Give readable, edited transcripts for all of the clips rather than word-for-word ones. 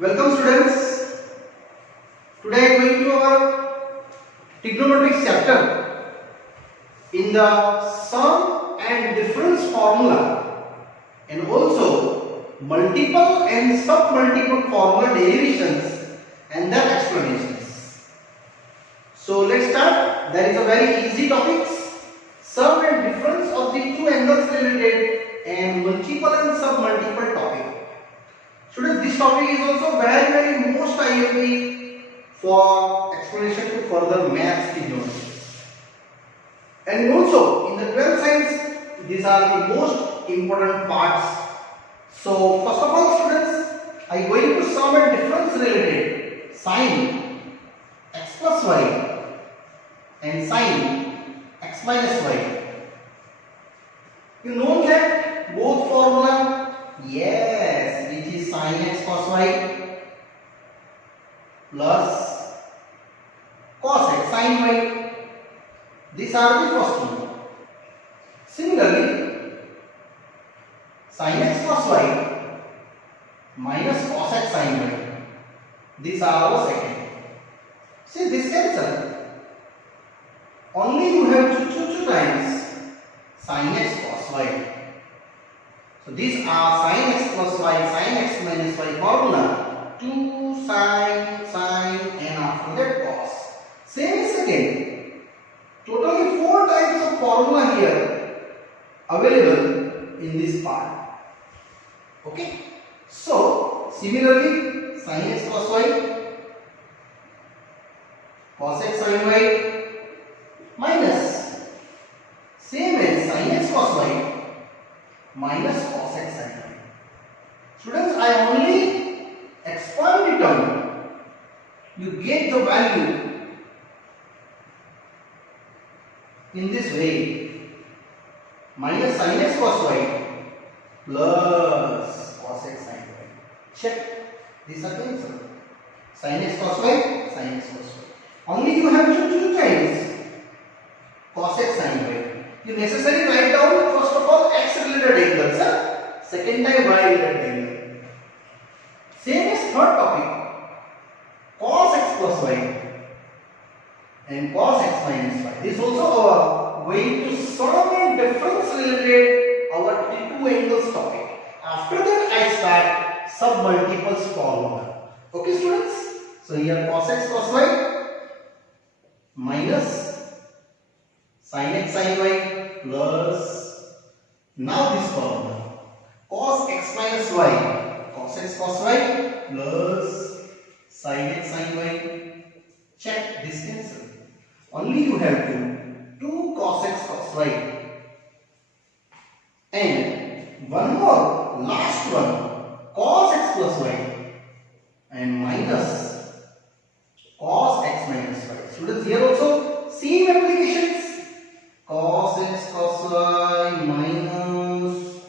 Welcome students. Today I am going to our trigonometrics chapter in the sum and difference formula and also multiple and submultiple formula derivations and their explanations. So let's start. There is a very easy topics, sum and difference of the two angles related and multiple and submultiple topic. Students, this topic is also very most IMP for explanation to further maths trigonometry. And also in the 12th science, these are the most important parts. So first of all, students, I am going to sum and difference related sin x plus y and sin x minus y. You know that both formula? Yes, which is sin x cos y plus cos x sin y. These are the first one. Similarly, sin x cos y minus cos x sin y. These are our second. See, this cancel. Only you have to choose two times sin x cos y. So these are sin x plus y, sin x minus y formula. 2 sin and after that cos. Same is second. Totally 4 types of formula here available in this part. Okay. So similarly, sin x cos y, cos x sin y minus same as sin x cos y minus cos x sin y. Students, I only expand the term. You get the value in this way. Minus sin x cos y plus cos x sin y. Check. These are cancelled. Sin x cos y, sin x cos y. Only you have to two times cos x sin y. You necessarily write down first of all x related angles, second time y related angle. Same as third topic, cos x plus y and cos x minus y. This also our going to sum and difference related our two angles topic. After that I start submultiples formula. Okay students? So here cos x cos y minus sin x sin y plus now this formula cos x minus y, cos x cos y plus sin x sin y. Check this cancel. Only you have to 2 cos x cos y and one more last one cos x plus y and minus cos x minus y. Students, here also same applications. Cos x cos y minus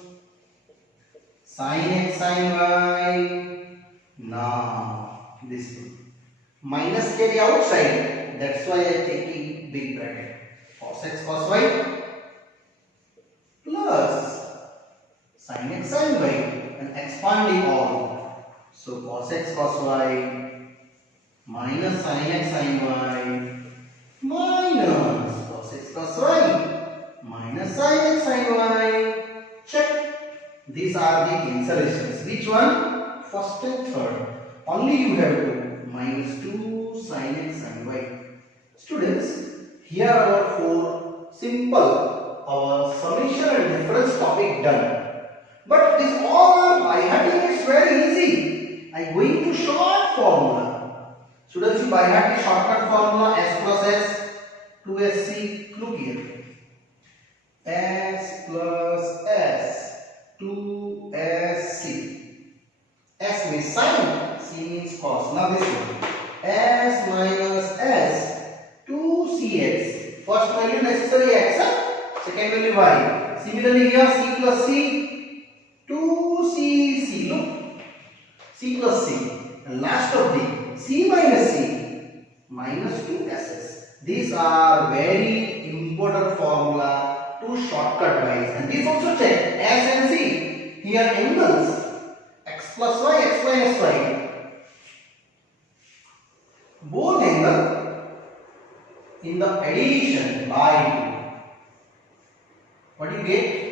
sin x sin y. Now this one minus carry outside, that's why I am taking big bracket. Cos x cos y plus sin x sin y and expanding all. So cos x cos y minus sin x sin y minus cos x cos y minus sin x sin y. Check. These are the cancellations. Which one? First and third. Only you have to minus 2 sin x sin y. Students, here are our 4 simple our summation and difference topic done. But this all are by hearting. It's very easy. I am going to short formula. Students, you by heart the shortcut formula s plus s 2sc. Look here. S plus s 2sc. S means sin, c means cos. Now this one. S minus s 2cx. First value necessary x, second value y. Similarly here c plus c 2cc. Look. C plus c. And last of the c minus c minus 2ss. These are very important formula to shortcut wise. And these also check s and c. Here angles x plus y, x minus y. in the addition by 2, what do you get?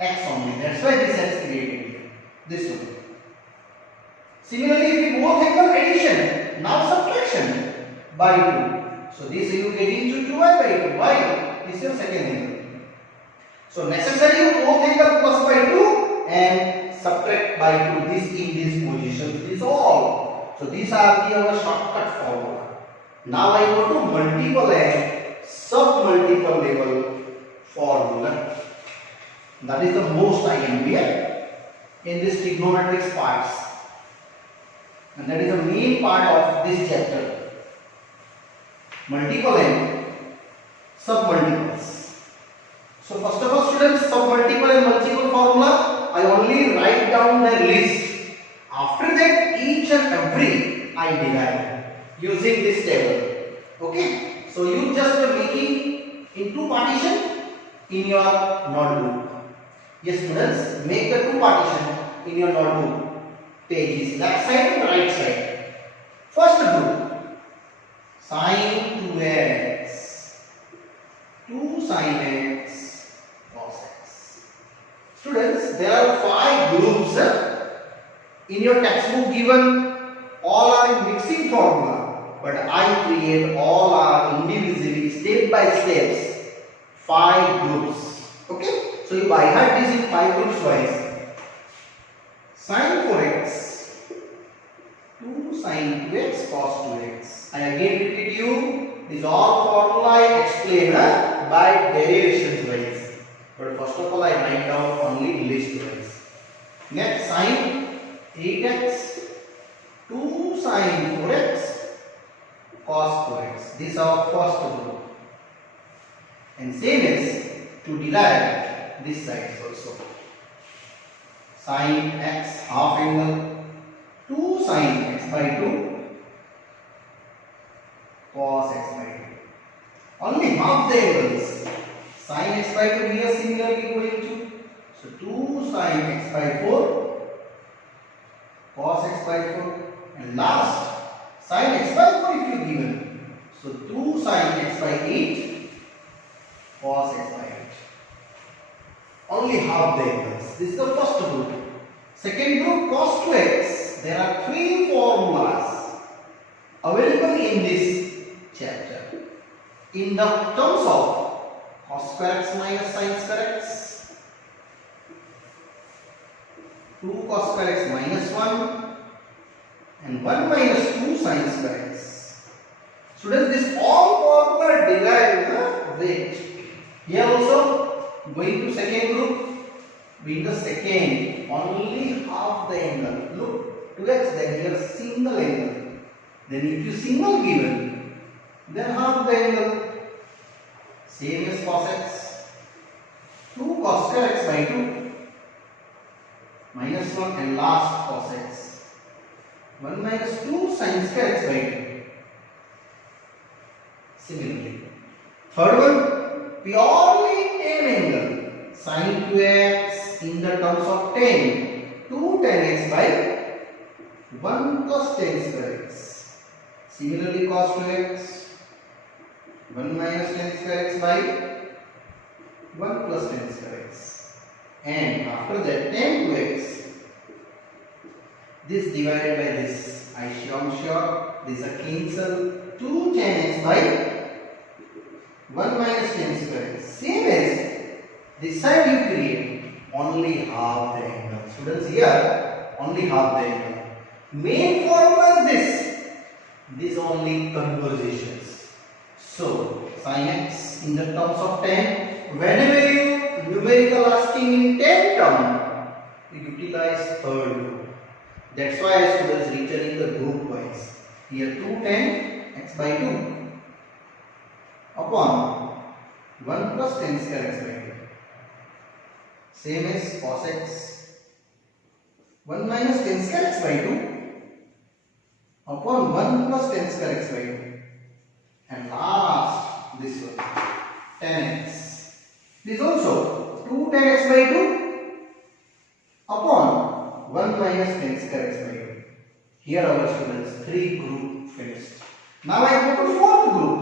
X only. That's why this x created here. This one. Similarly, if we both angle addition, now subtraction by 2. So this you get into 2y by 2. Why? This is your second angle. So necessary you both angle plus by 2 and subtract by 2. This in this position. This is all. So these are our shortcut formula. Now I go to multiple and sub-multiple level formula. That is the most I am here in this trigonometrics parts. And that is the main part of this chapter. Multiple and sub-multiples. So first of all students, sub-multiple and multiple formula, I only write down the list. After that each and every I derive using this table. Okay. So you just making in two partition in your notebook. Yes students, make the two partition in your notebook. Pages left side and right side. First group, sin 2x, 2 sin x cos x. Students, there are 5 groups in your textbook given. All are in mixing formula, but I create all are individually step by steps 5 groups. Okay, so you by heart this in 5 groups wise. Sin 4x, 2 sin 2x cos 2x. I again repeat you, these all formula I explain by derivations wise. But first of all I write down only list wise. Next sin 8x, 2 sin 4x cos 4x. This is our first group. And same is to derive this side also. Sin x half angle, 2 sin x by 2 cos x by 2. Only half the angles. Sin x by 2 here similarly going to. So 2 sin x by 4 cos x by 4. And last sin x by 4 if you given. So 2 sin x by 8 cos x by 8. Only half the angles. This is the first group. Second group cos 2x. There are 3 formulas available in this chapter. In the terms of cos square x minus sin square x, 2 cos square x minus 1 and 1 minus 2 sin square x. Students, this all formula derived weight. Here also going to second group, being the second, only half the angle. Look, 2x, then here single angle. Then if you single given, then half the angle. Same as cos x. 2 cos square x by 2 minus 1 and last cos x. 1 minus 2 sin square x by 2. Similarly. Third one, purely tan angle. Sin 2x in the terms of tan. 2 tan x by 1 plus tan square x. Similarly cos 2x. 1 minus tan square x by 1 plus tan square x. And after that tan 2x. This divided by this. I am sure this is a cancel. 2 tan x by 1 minus tan square x. Same as this side you create only half the angle. Students, here only half the angle. Main formula is this. These only conversions. So sin x in the terms of tan. Whenever you numerical asking in tan term, you utilize third group. That's why students written in the group wise. Here 2 tan x by 2 upon 1 plus tan square x by 2. Same as cos x. 1 minus tan square x by 2 upon 1 plus tan square x by 2. And last, this one, tan x. This also 2 tan x by 2 upon 1 minus tan square x by 2. Here our students, 3 group finished. Now I go to fourth group.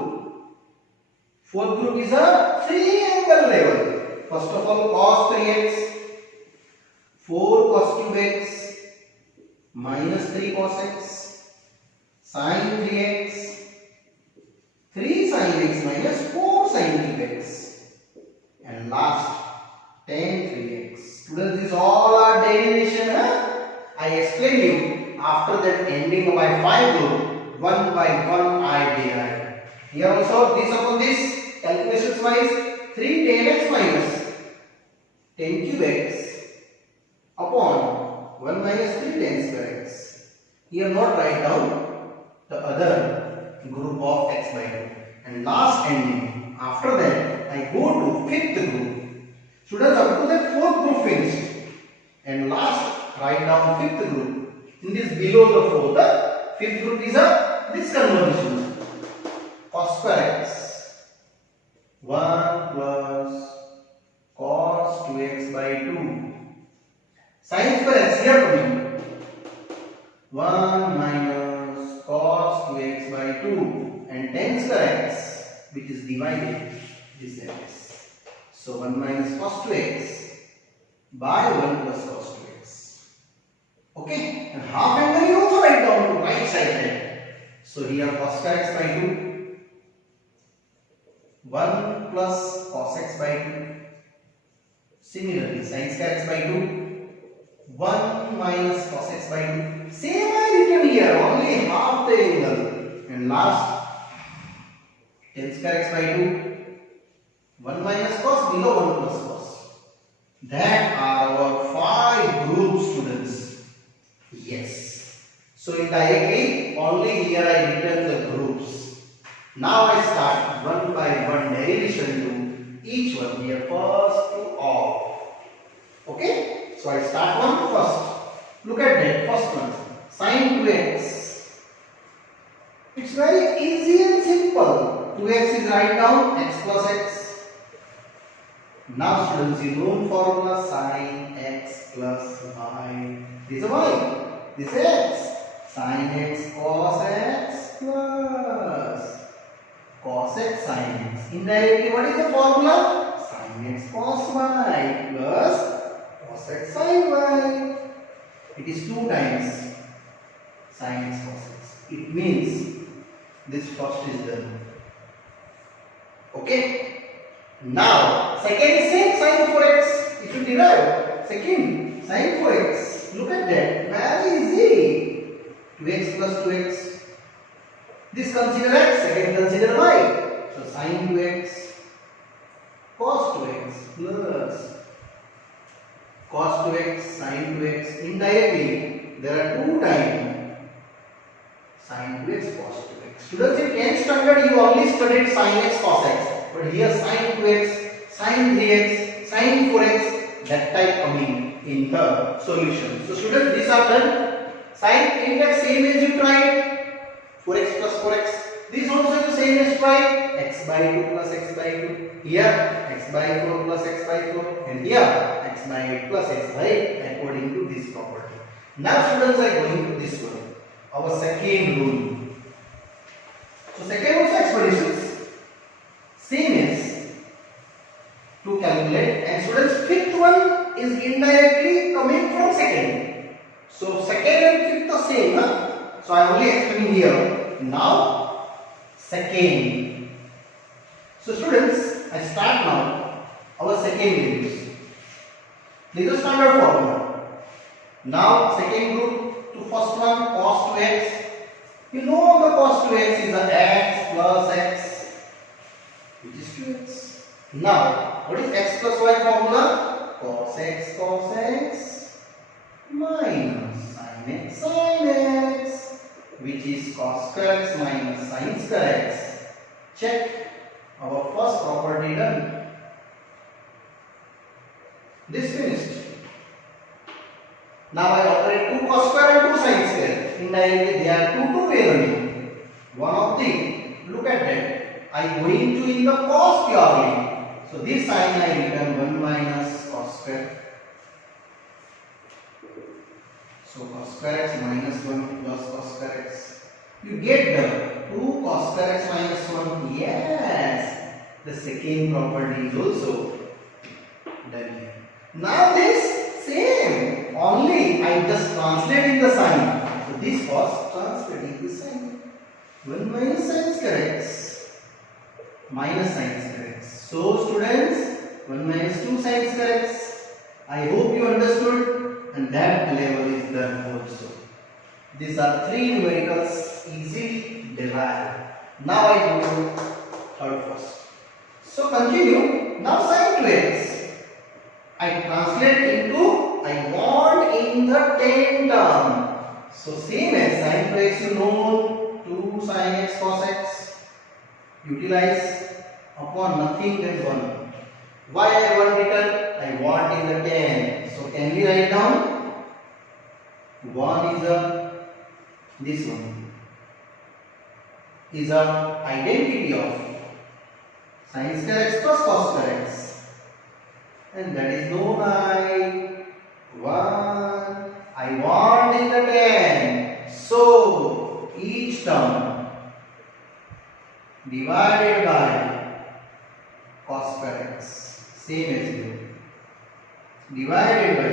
Fourth group is a three-angle level. First of all, cos 3x, 4 cos cube x, minus 3 cos x, sin 3x, 3 sin x minus 4 sin cube x, and last tan 3x. Students, these all are derivation. I explain you after that ending by 5 group, one by one I derive. Here also this upon this, calculations wise, 3 tan x minus 10 cube x upon 1 minus 3 tan square x. Here not write down the other group of x by 2. And last ending, after that I go to fifth group. Students, up to that fourth group finished. And last, write down fifth group. In this below the fourth, the fifth group is this conversion. Cos square x 1 plus cos 2x by 2. Sin square x here coming 1 minus cos 2x by 2, and tan square x, which is divided this x. So 1 minus cos 2x by 1 plus cos 2x. Okay, and half angle you also write down to right side there. So here cos x by 2, 1 plus cos x by 2. Similarly, sin x by 2, 1 minus cos x by 2. Same I written here, only half the angle. And last, tan square x by 2, 1 minus cos below 1 plus cos. That are our 5 group, students. Yes. So indirectly, only here I written the groups. Now I start one by one derivation to each one here, first to all. Okay? So I start one first. Look at that first one. Sin 2x. It's very easy and simple. 2x is write down x plus x. Now students, you know formula sin x plus y. This is y. This is x. Sin x cos x plus cos x sin x. Indirectly, what is the formula? Sin x cos y plus cos x sin y. It is 2 times sin x cos x. It means this first is done. Okay. Now, second is same sin 4x. If you derive second sin 4x, look at that, very easy. 2x plus 2x. This consider x, second consider y. So sin 2x cos 2x plus cos 2x sin 2x. Indirectly, there are 2 times sin 2x cos 2x. Students, in 10th standard you only studied sin x cos x. But here sin 2x, sin 3x, sin 4x, that type coming in the solution. So students, these are done. Sin index same as you tried, 4x plus 4x. This also the same as tried, x by 2 plus x by 2. Here x by 4 plus x by 4, and here x by 8 plus x by 8 according to this property. Now students are going to this one, our second rule. So second also expressions same as to calculate, and students fifth one is indirectly coming from second. So second and fifth are same. So I am only explaining here. Now second. So students, I start now our second values. This is standard formula. Now second group to first one cos 2x. You know the cos 2x is a x plus x, which is 2x. Now, what is x plus y formula? Cos x minus sin x, which is cos square x minus sin square x. Check, our first property done. This finished. Now I operate 2 cos square and 2 sin square. Indirectly, they are 2 way running. One of the, look at that. I going to in the cos purely. So this sign I written 1 minus cos square. So cos square x minus 1 plus cos square x. You get the 2 cos square x minus 1. Yes, the second property is also done here. Now this same, only I just translating the sign. So this was translating the sign. 1 minus sin square x minus sin square x. So students, 1 minus 2 sin square x. I hope you understood, and that level is done also. These are three numericals easily derived. Now I go to third first. So continue. Now sin 2x. I translate into, I want in the 10 term. So same as sin 2x, you know, 2 sin x cos x. Utilize upon nothing, then 1. Why I want written? I want in the 10. So can we write down? 1 is this one is a identity of sin square x plus cos square x, and that is known I 1. I want in the 10. So each term divided by cos square x, same as here, divided by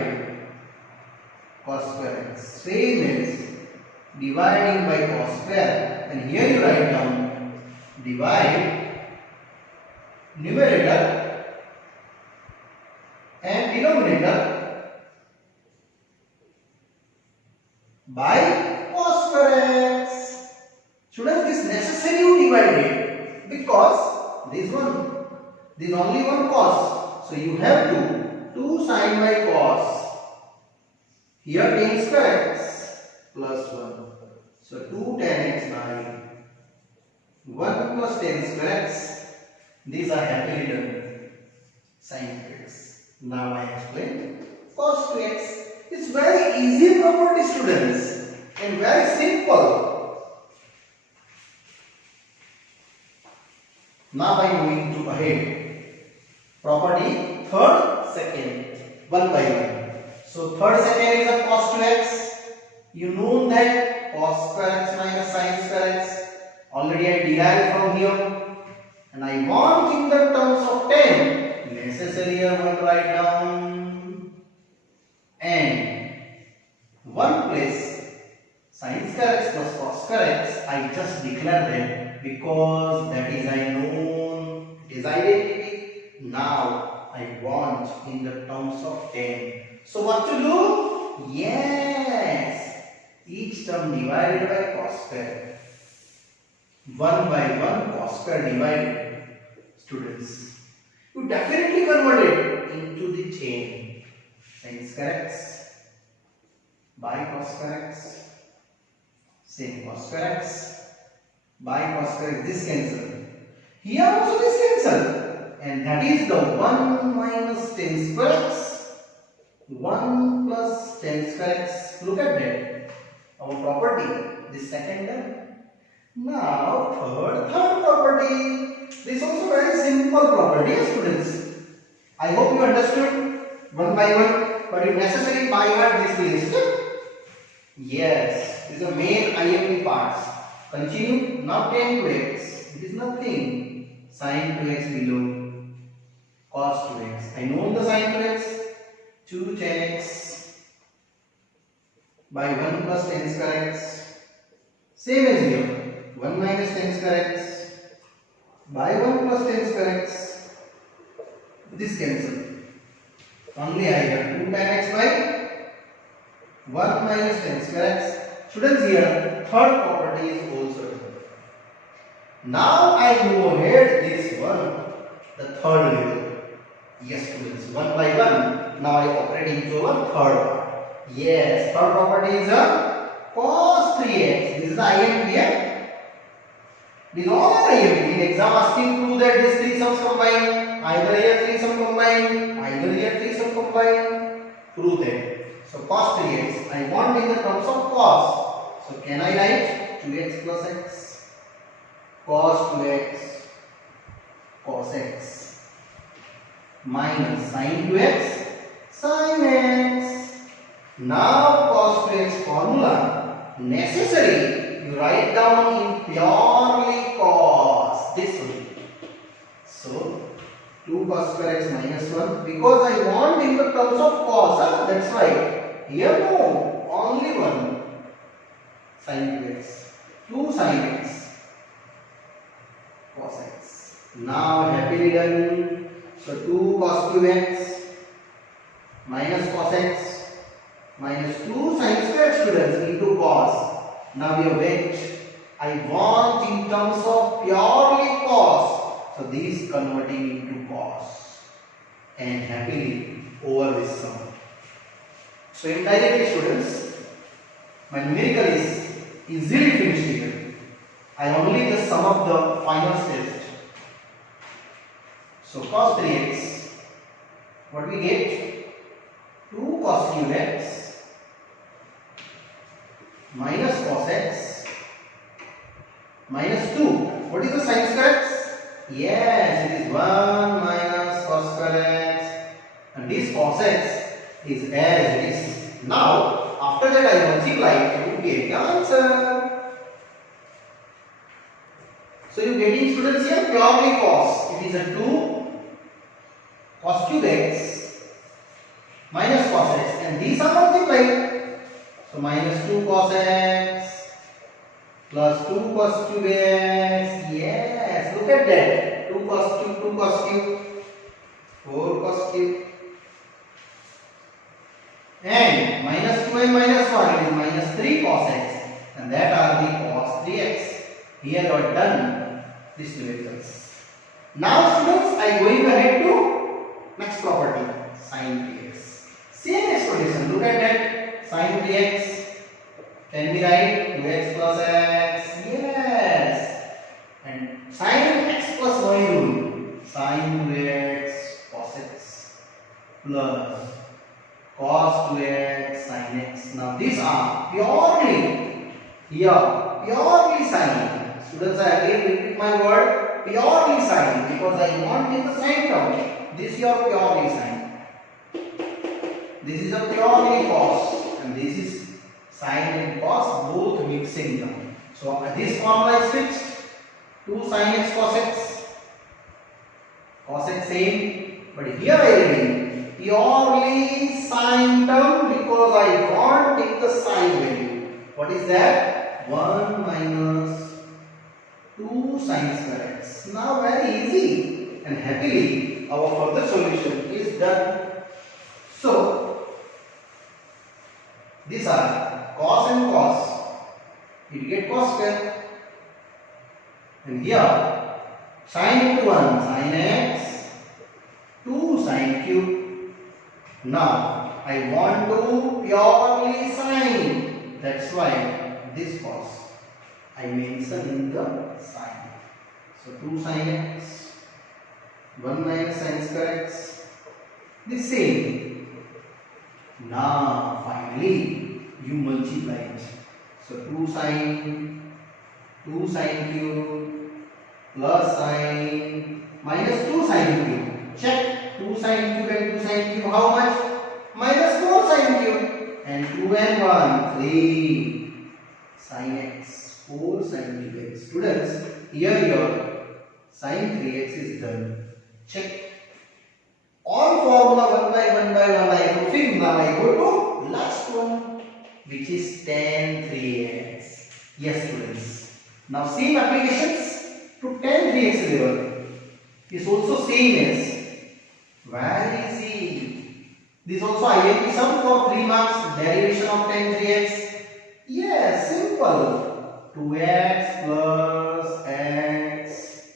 cos square x, same as dividing by cos square, and here you write down divide numerator and denominator by cos square x. Students, this necessary you divide it because this only one cos, so you have to 2 sin by cos, here tan square x plus 1, so 2 tan x by 1 plus tan square x. These are happily done. Sin 2x. Now I explain cos 2x. It's very easy property, students, and very simple. Now I am going to ahead. Property third, second, one by one. So third, second is a cos 2x. You know that cos square x minus sin square x. Already I derived from here. And I want in the terms of 10. Necessary I want to write down. And 1 place sin square x plus cos square x. I just declare that because that is I known. It is identity. Now I want in the terms of 10. So what to do? Yes, each term divided by cos square. 1 by 1 cos square divided. Students, you definitely convert it into the chain. Sin square x by cos square x. Same cos square x by cos square x. This cancel. Here also this cancel. And that is the 1 minus tan square x, 1 plus tan square x. Look at that, our property, this second term. Now third property. This is also very simple property, students. I hope you understood one by one, but if necessary by heart this list. Yes, these are main IMP parts. Continue. Now tan 2x. It is nothing. Sin 2x below cos 2x. I know the sin 2x. 2 tan x by 1 plus tan square x. Same as here. 1 minus tan square x by 1 plus tan square x. This cancel. Only I have 2 tan x by 1 minus tan square x. Students, here third property is also done. Now I move ahead this one, the third level. Yes, students, 1 by 1. Now I operate into a third part. Yes, third property is a cos 3x. This is the IMP here. These all are IMP. In exam asking prove that these three sums combine. Either here 3 sum combine, either here 3 sum combine. Prove that. So cos 3x. I want in the terms of cos. So can I write 2x plus x? Cos 2x cos x minus sin 2x sin x. Now cos 2x formula necessary you write down in purely cos. This way. So 2 cos square x minus 1, because I want in the terms of cos, that's why. Here no, only 1 sin 2x, 2 sin x cos x. Now happily done. So 2 cos cube x minus cos x minus 2 sin square students into cos. Now we wait. I want in terms of purely cos. So these converting into cos and happily over this sum. So indirectly students, my numerical is easily finished here. I only just sum up the final test. So cos 3x, what we get? 2 cos cube x minus cos x minus 2. What is the sin square x? Yes, it is 1 minus cos square x, and this cos x is as it is. Now, after that I multiply to get the answer. So you getting students here purely cos. It is a 2 cos cube x minus cos x, and these are multiplied. So minus 2 cos x plus 2 cos cube x. Yes, look at that. 2 cos cube, 2 cos cube, 4 cos cube. And minus 2 and minus 1 is minus 3 cos x, and that are the cos 3x. Here you are done this numericals. Now students, I going ahead to next property, sin 3x. Same explanation. Look at that. Sin 3x can be write 2x plus x. Yes. And sin x plus y rule. Sin 2x cos x plus cos 2x sin x. Now these are purely sin. Students, I again repeat my word, purely sin, because I want in the sin term. This is your purely sin. This is a purely cos, and this is sin and cos both mixing term. So this formula is fixed. 2 sin x cos x same, but here I read purely sin term because I want take the sin value. What is that? 1 minus 2 sin square x. Now very easy, and happily our further solution is done. So these are cos and cos. You get cos square, and here sin into 1 sin x, 2 sin cube. Now I want to purely sin. That's why this cos I mention in the sign. So 2 sin x, 1 minus sin square x, the same. Now finally you multiply it. So 2 sin cube plus sin minus 2 sin cube. Check 2 sin cube and 2 sin cube. How much? Minus 4 sin cube. And 2 and 1, 3 sin x, 4 sin cube x. Students, here your sin 3x is done. Check. All formula 1 by 1 I am proving. Now I go to last one, which is tan 3x. Yes students. Now same applications to tan 3x level is also same as very easy. This also IIT sum for 3 marks, derivation of tan 3x. Yes, simple. 2x plus x.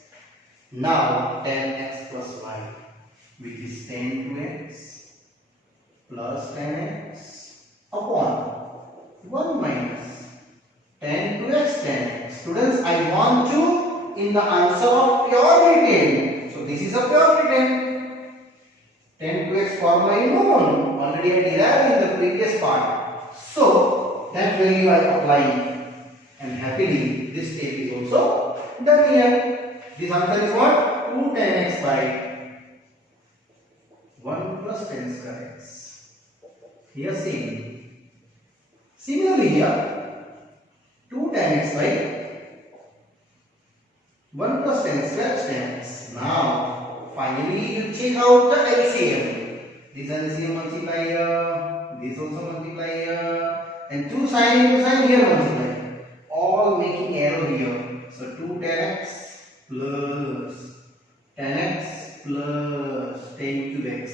Now tan x plus y, which is tan 2x plus tan x upon 1 minus tan 2x tan x. Students, I want you in the answer of purely tan. So this is a purely tan. Tan 2x formula you know already I derived in the previous part. So that value I apply, and happily this step is also done here. This answer is what? 2 tan x by 1 plus tan square x. Here same. Similarly here 2 2 tan x, right? 1 plus tan square is tan x. Now, finally you check out the LCM. This LCM multiply here, this also multiply here, and 2 sin into sin here multiply. All making arrow here. So 2 tan x plus tan x plus tan cube x.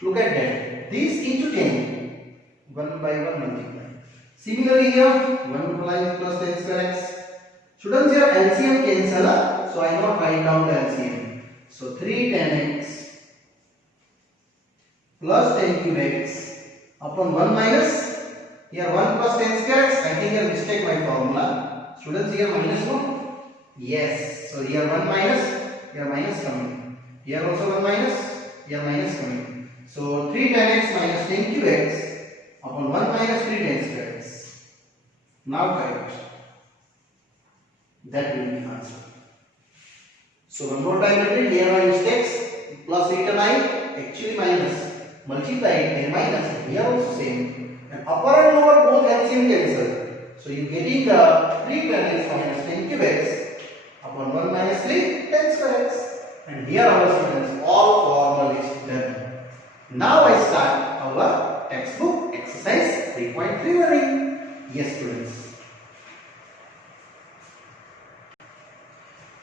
Look at that. This into 10. 1 by 1 multiply. Similarly here 1 plus tan square x. Students, here LCM cancel, so I not write down the LCM. So 3 tan x plus tan cube x upon 1 minus, here 1 plus tan square x. I think I mistake my formula. Students, here minus 1. Yes, so here 1 minus, here minus coming. Here also 1 minus, here minus coming. So 3 tan x minus tan cube x upon 1 minus 3 tan square x. Now correct. That will be answer. So one more time repeat. Here are mistakes. Plus written I, actually minus. Multiplied and minus. Here also same. And upper and lower both LCM cancel. So you getting the 3 tan x minus tan cube x upon 1 minus 3 tan square x. And here our students all formula is done. Now I start our textbook exercise 3.3 learning. Yes, students.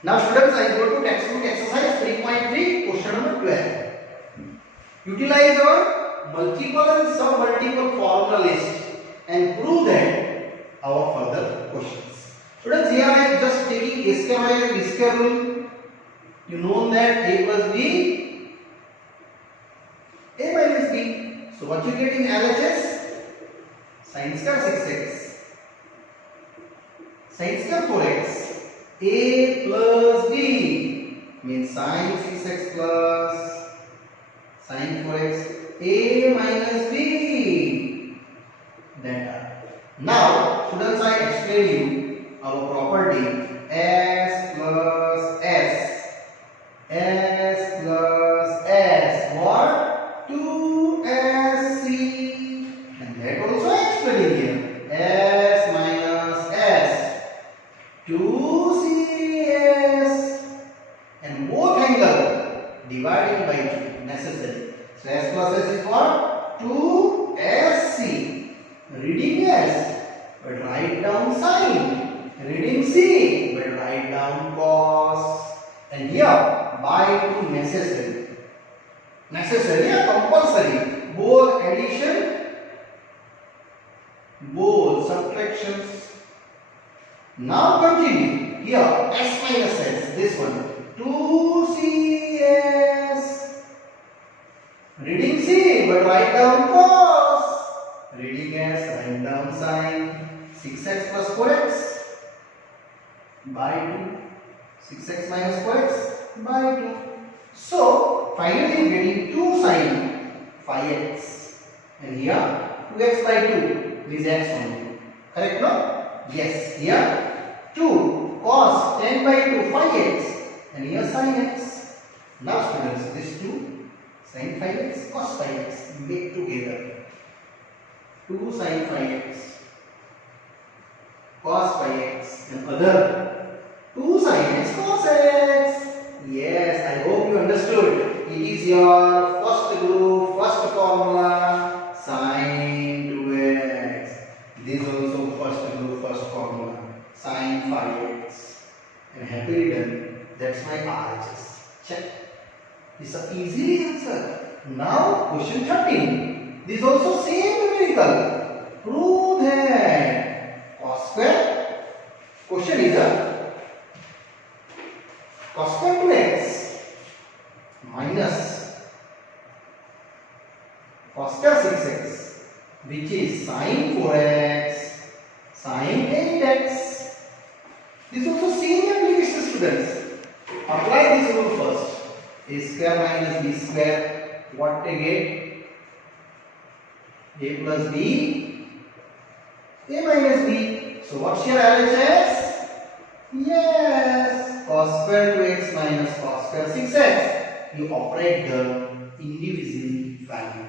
Now students, I go to textbook exercise 3.3 question number 12. Utilize our multiple and sub-multiple formula list and prove that our further questions. Students, here I am just taking a square minus b square rule. You know that a plus b, a minus b. So what you get in LHS? Sin square 6x, sin square 4x. A plus b means sin 6x plus sin 4x. A minus b. That. Now, students, I explain you our property s plus s. S plus s. What? 2sc. And that also I explain here. S minus s. 2cs. And both angle dividing by 2 necessary. So s plus s is what? 2sc. Reading s, but write down sin. Reading c, but write down cos. And here by 2 necessary. Necessary, yeah, compulsory. Both addition, both subtractions. Now continue. Here s minus s, this one. 2cs. Reading c, but write down cos. Reading s, write down sin. 6x plus 4x by 2. 6x minus 4x by 2. So finally getting 2 sin 5x. And here 2x by 2 means x only. Correct, no? Yes. Here 2 cos 10 by 2 5x. And here sin x. Now students, this 2 sin 5x cos 5x make together. 2 sin 5x cos 5x and other 2 sin x cos x. Yes, I hope you understood. It is your first group, first formula, sin 2x. This is also first group, first formula, sin 5x. And happily done. That's my RHS. Check. This is an easy answer. Now question 13. This is also same numerical. Prove that cos square. Question is a cos square 2x minus cos square 6x, which is sin 4x sin 8x. This is also same application, students. Apply this rule first. A square minus b square. What they get? A plus b, a minus b. So what's your LHS? Yes, cos square 2x minus cos square 6x. You operate the indivisible value.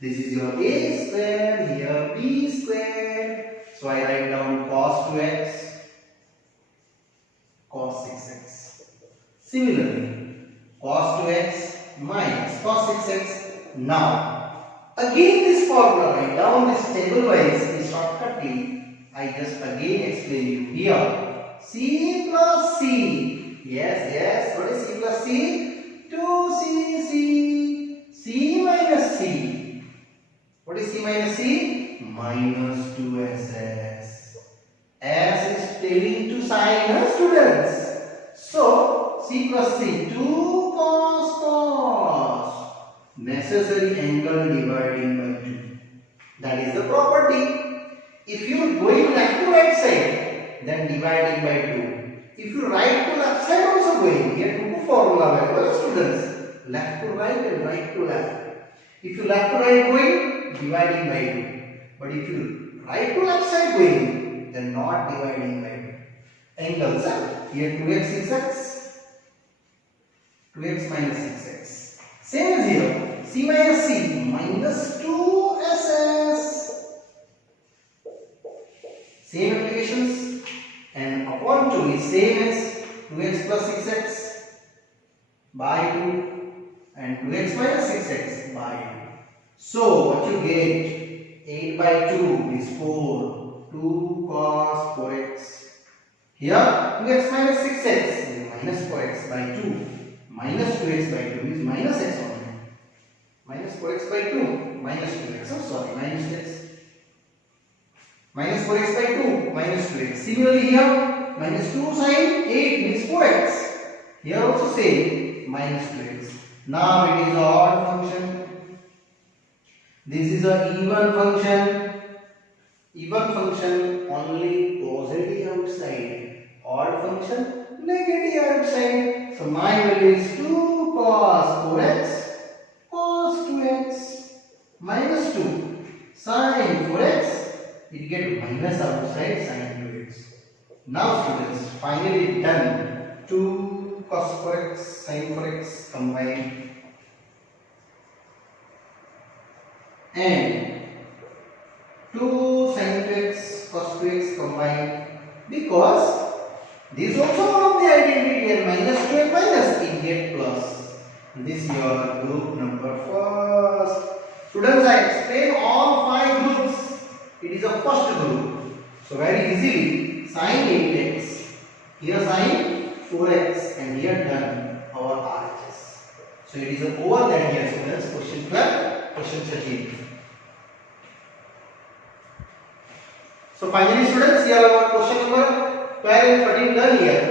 This is your a square, here b square. So I write down cos 2x Similarly, cos 2x minus cos 6x. Now, again this formula, write down this table wise in shortcut key. I just again explain you here. C plus C. Yes. What is C plus C? 2CC. C minus C. What is C minus C? Minus 2SS. S is tending to sign, students. So, C plus C, 2 cos. Necessary angle dividing by 2. That is the property. If you are going left to right side, then dividing by 2. If you right to left side also going, here two formula available, students. Left to right and right to left. If you left to right going, dividing by 2. But if you right to left side going, then not dividing by 2. Angles, here 2x 6x, 2x minus 6x. Same as here, C minus C, minus 2SS. Same applications, and upon 2 is same as 2x plus 6x by 2 and 2x minus 6x by 2. So what you get, 8 by 2 is 4, 2 cos 4x. Here 2x minus 6x is minus 4x by 2, minus 2x by 2 is minus x only. Minus 4x by 2, minus 2x, oh sorry, minus x. Minus 4x by 2, minus 2x. Similarly here, minus 2 sine 8 means 4x. Here also same, minus 2x. Now it is odd function. This is a even function. Even function only positive outside. Odd function negative outside. So my value is 2 cos 4x cos 2x minus 2 sine 4x. It get minus outside sine 2x. Now students, finally done. 2 cos 4x sine 4x combined and 2 sin 2x cos 2x combined, because this is also one of the identity and minus 2 and minus it get plus. This your group number first. Students, I explain all 5 groups. It is a first group. So very easily sin 8x, here sin 4x and here done our RHS. So it is over that here students. Question 12, question 13. So finally students, here our question number 12 and 13 done here.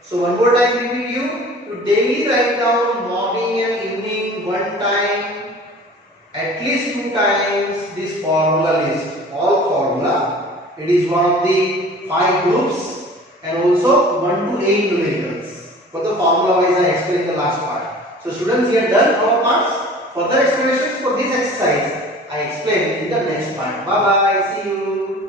So one more time repeat you to daily write down morning and evening one time, at least 2 times this formula list. All formula. It is one of the 5 groups and also 1 to 8 numericals. For the formula wise I explained the last part. So students, here done our parts. Further explanations for this exercise I explain in the next part. Bye bye. See you.